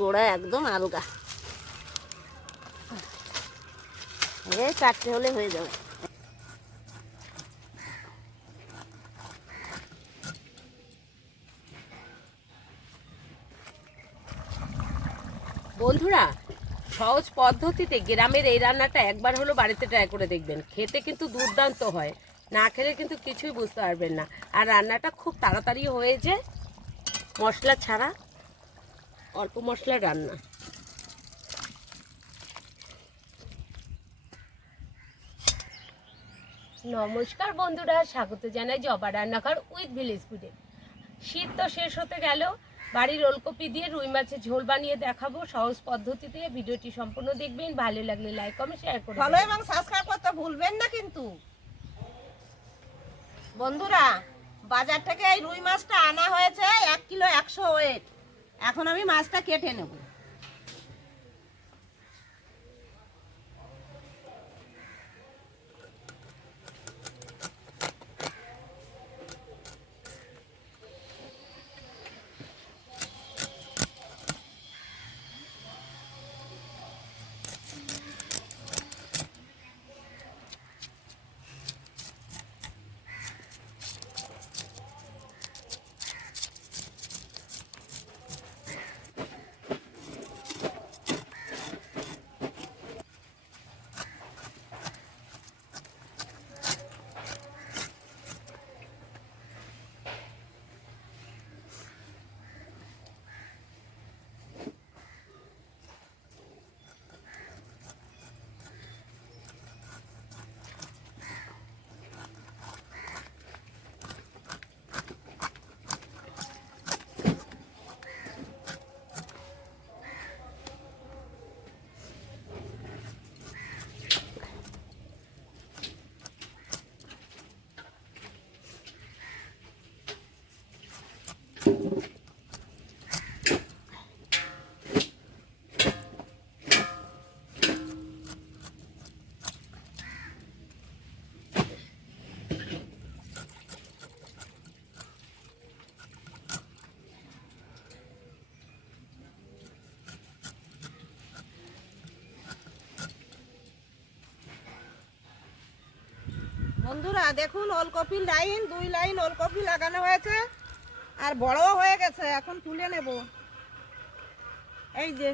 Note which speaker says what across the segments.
Speaker 1: গোড়া একদম আলগা। এই চারটে হলে হয়ে যাবে।
Speaker 2: বন্ধুরা, সহজ পদ্ধতিতে গ্রামের এই রান্নাটা একবার হলো বাড়িতে ট্রাই করে দেখবেন। খেতে কিন্তু দুর্দান্ত হয়। না খেলে কিন্তু কিছুই বুঝতে পারবেন না। আর রান্নাটা খুব তাড়াতাড়ি হয়ে যায়। মশলা ছাড়া অল্প মশলার রান্না। নমস্কার বন্ধুরা স্বাগত জানাই জবা রান্নাঘর উইথ ভিলেজ ফুডে। শীত তো শেষ হতে গেল বাড়ির ওলকপি দিয়ে রুই মাছের ঝোল বানিয়ে দেখাবো। সহজ পদ্ধতিতে ভিডিওটি সম্পূর্ণ দেখবেন। ভালো লাগলে লাইক কমেন্ট শেয়ার করে
Speaker 1: ফলো এবং সাবস্ক্রাইব করতে ভুলবেন না কিন্তু। বন্ধুরা বাজার থেকে এই রুই মাছটা আনা হয়েছে এক কিলো একশো ওয়েট এখন আমি মাছটা কেটে নেব। বন্ধুরা দেখুন ওলকপির লাইন দুই লাইন ওলকপি লাগানো হয়েছে আর বড়ও হয়ে গেছে এখন তুলে নেব। এই যে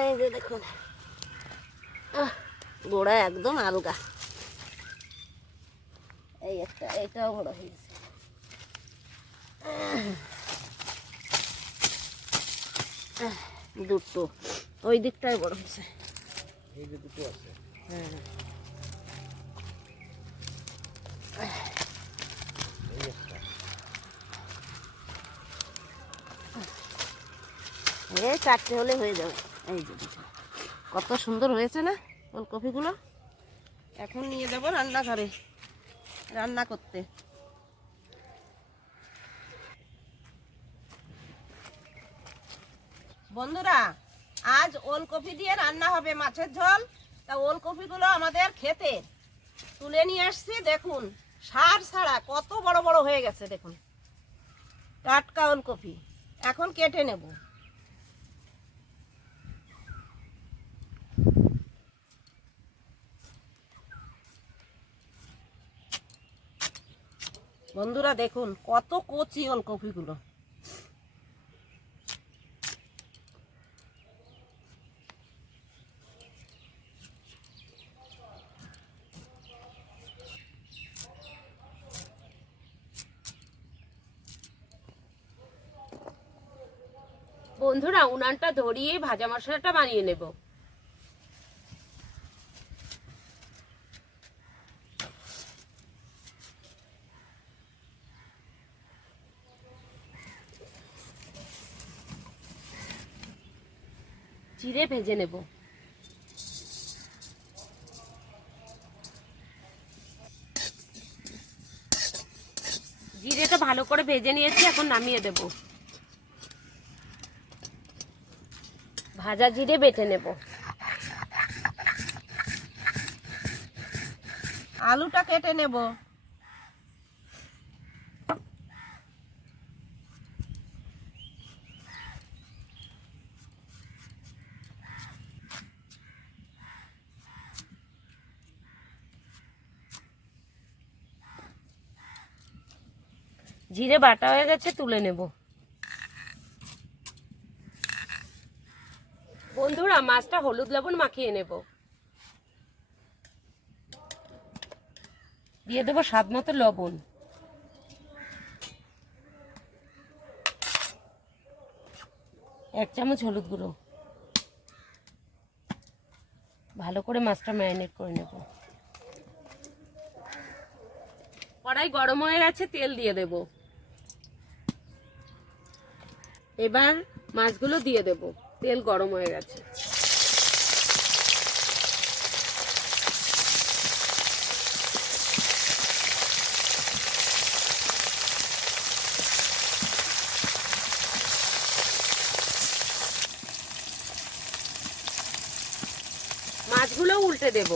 Speaker 1: এই যে দেখুন। আহ, গোড়া একদম আলগা। এই একটা এটাও বড় হয়ে গেছে। দুটো। ওই দিকটাই বড় হয়েছে। এই যে দুটো আছে। হ্যাঁ। এই চারটে হলে হয়ে যাবে। এই যে কত সুন্দর হয়েছে না ফুলকপিগুলো? এখন নিয়ে যাব রান্নাঘরে, রান্না করতে। বন্ধুরা, আজ ওলকপি দিয়ে রান্না হবে মাছের ঝোল। তা ওলকপিগুলো আমাদের খেতে। তুলে নিয়ে আসছি, দেখুন, সার ছাড়া কত বড় বড় হয়ে গেছে, দেখুন। টাটকা ওলকপি। এখন কেটে নেব। বন্ধুরা দেখুন কত কচি ওলকপিগুলো।
Speaker 2: বন্ধুরা উনানটা ধরিয়ে ভাজা মশলাটা বানিয়ে নেব। জিরে ভেজে নেব। জিরেটা ভালো করে ভেজে নিয়েছি, এখন নামিয়ে দেব। ভাজা জিরে বেটে নেব।
Speaker 1: আলুটা কেটে নেব।
Speaker 2: জিরে বাটা হয়ে গেছে, তুলে নেব। বন্ধুরা, মাছটা হলুদ লবণ মাখিয়ে নেব। দিয়ে দেবো স্বাদ মতো লবণ। এক চামচ হলুদ গুঁড়ো। ভালো করে মাছটা ম্যারিনেট করে নেব। কড়াই গরম হয়ে গেছে, তেল দিয়ে দেব। এবার মাছগুলো দিয়ে দেব। তেল গরম হয়ে গেছে। মাছগুলো উল্টে দেব।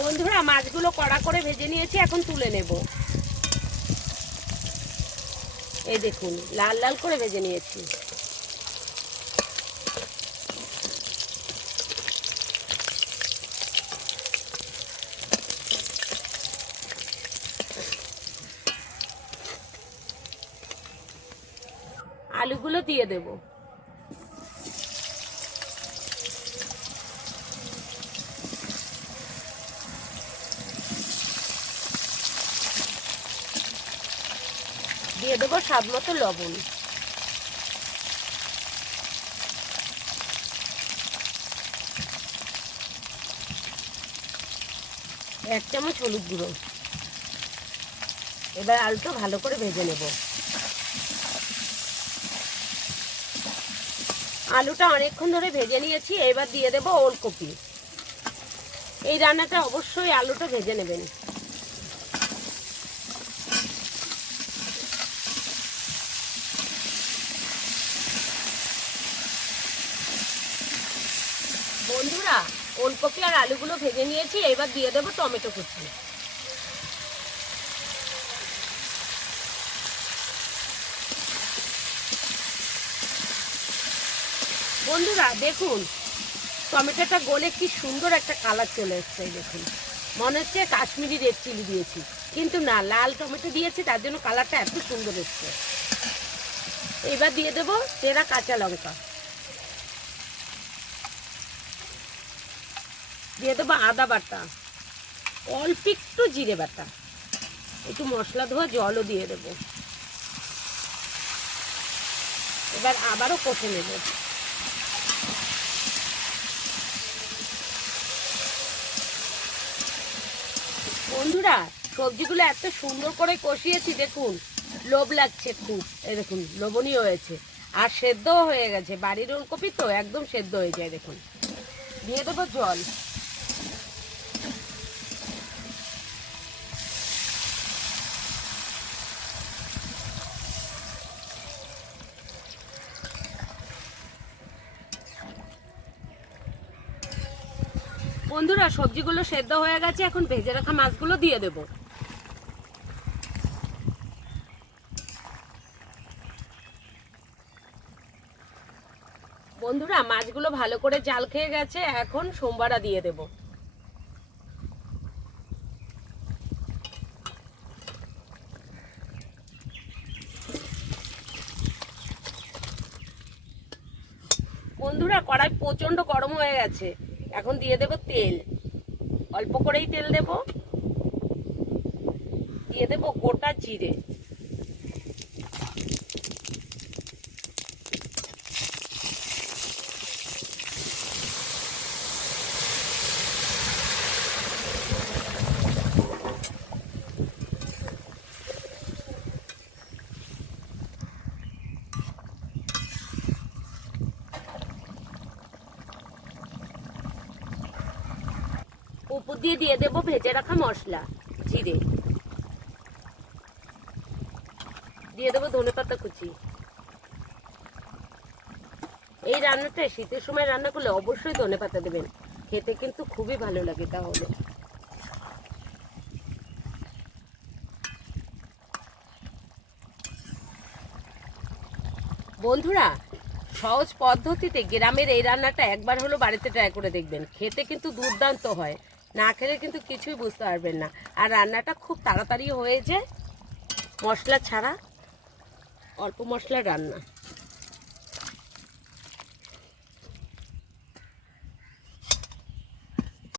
Speaker 2: বন্ধুরা, মাছগুলো কড়া করে ভেজে নিয়েছি, এখন তুলে নেব। এই দেখুন, লাল লাল করে ভেজে নিয়েছি। আলুগুলো দিয়ে দেব। দিয়ে দেবো স্বাদ মতো লবণ। এক চামচ হলুদ গুঁড়ো। এবার আলুটা ভালো করে ভেজে নেব। আলুটা অনেকক্ষণ ধরে ভেজে নিয়েছি, এবার দিয়ে দেবো ওলকপি। এই রান্নাটা অবশ্যই আলুটা ভেজে নেবেন বন্ধুরা ওলকপি আর আলুগুলো ভেজে নিয়েছি, এবার দিয়ে দেবো টমেটো কুচি। বন্ধুরা, দেখুন, টমেটোটা গলে কি সুন্দর একটা কালার চলে এসছে দেখুন। মনে হচ্ছে কাশ্মীরি রেড চিলি দিয়েছি। কিন্তু না, লাল টমেটো দিয়েছি, তার জন্য কালারটা এত সুন্দর এসছে। এবার দিয়ে দেবো চেরা কাঁচা লঙ্কা। দিয়ে দেবো আদা বাটা। অল্প একটু জিরে বাটা। একটু মশলা ধোয়া জলও দিয়ে দেবো। এবার আবারও কষে নেব। বন্ধুরা, সবজিগুলো এত সুন্দর করে কষিয়েছি, দেখুন, লোভ লাগছে খুব। এই দেখুন, লোভনীয় হয়েছে। আর সেদ্ধও হয়ে গেছে। বাড়ির ওলকপি তো একদম সেদ্ধ হয়ে যায়, দেখুন। দিয়ে দেবো জল। বন্ধুরা সবজিগুলো সেদ্ধ হয়ে গেছে, এখন ভেজে রাখা মাছগুলো দিয়ে দেব। বন্ধুরা, মাছগুলো ভালো করে জাল খেয়ে গেছে, এখন সোমবারা দিয়ে দেব। বন্ধুরা, কড়াই প্রচণ্ড গরম হয়ে গেছে। এখন দিয়ে দেব তেল। অল্প করেই তেল দেব। দিয়ে দেব গোটা জিরে। উপর দিয়ে দিয়ে দেবো, ভেজে রাখা মশলা। জিরে। দিয়ে দেবো ধনে পাতা কুচি। এই রান্নাটা শীতের সময় রান্না করলে অবশ্যই ধনে পাতা দেবেন। খেতে কিন্তু খুবই ভালো লাগে তাহলে। বন্ধুরা, সহজ পদ্ধতিতে গ্রামের এই রান্নাটা একবার হলো বাড়িতে ট্রাই করে দেখবেন। খেতে কিন্তু দুর্দান্ত হয়। না খেলে কিন্তু কিছুই বুঝতে পারবেন না। আর রান্নাটা খুব তাড়াতাড়ি হয়ে যায়। মশলা ছাড়া অল্প মশলা রান্না।